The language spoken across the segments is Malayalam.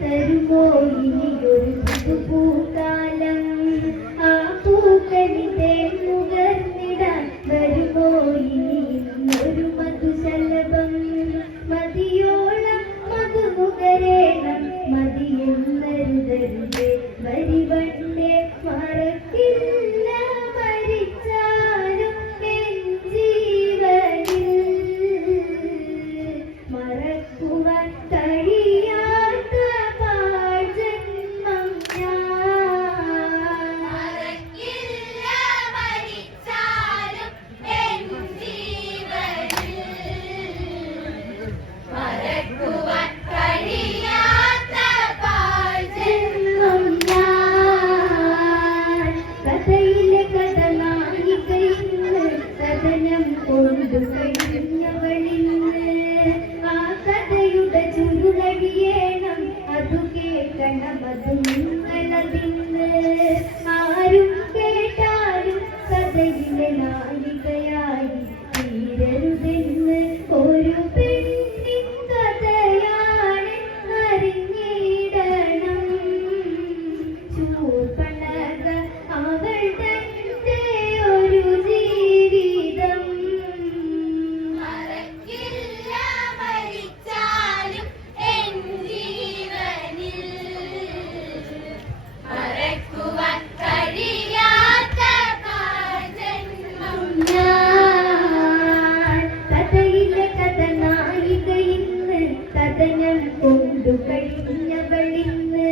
തരുമോ? ഇനി ഒരു പുതുപൂ കണ്ടുകഴിഞ്ഞവളിന്ന്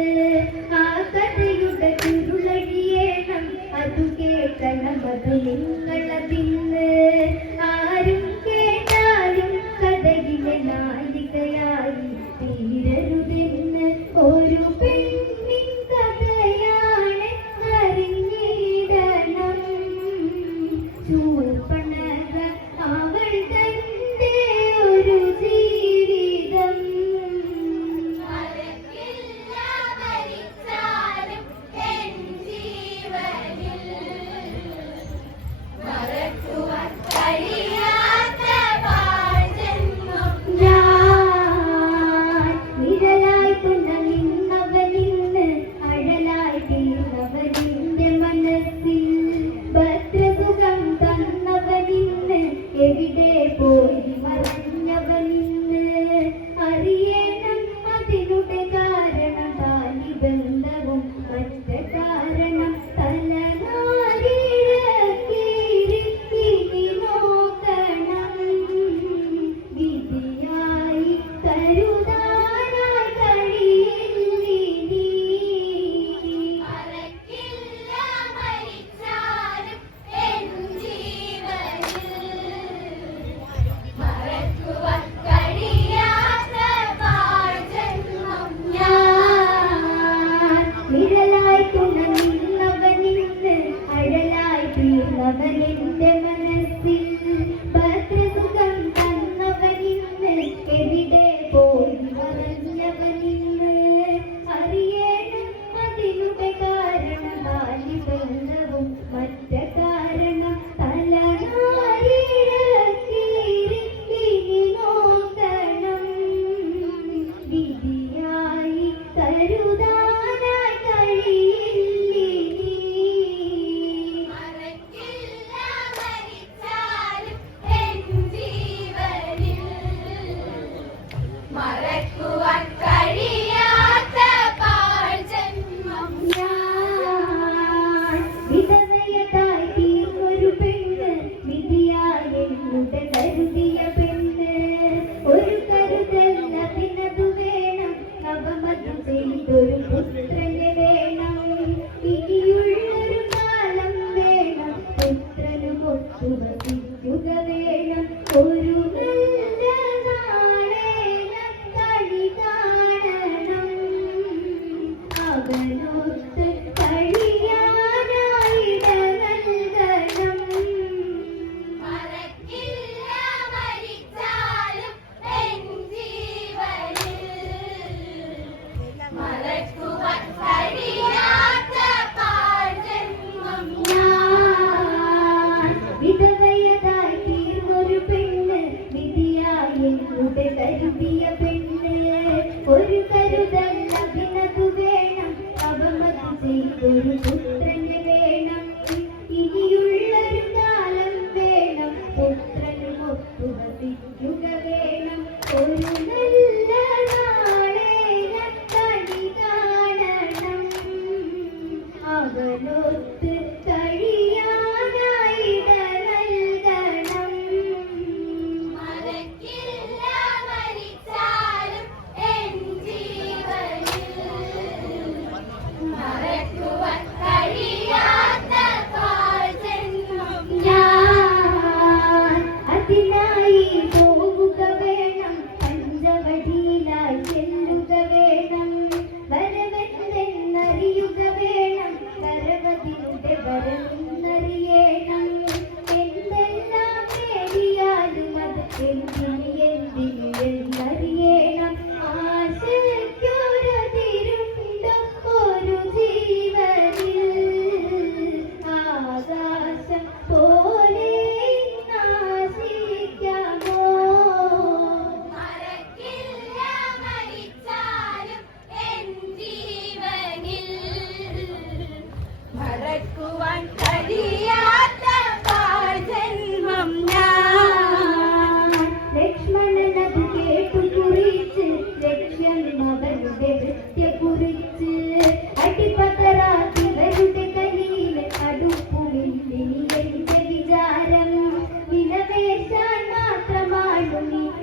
വേണം ഒരു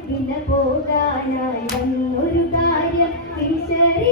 പിന്നെ പോകാനായി വന്നൊരു കാര്യം തിരിച്ചറി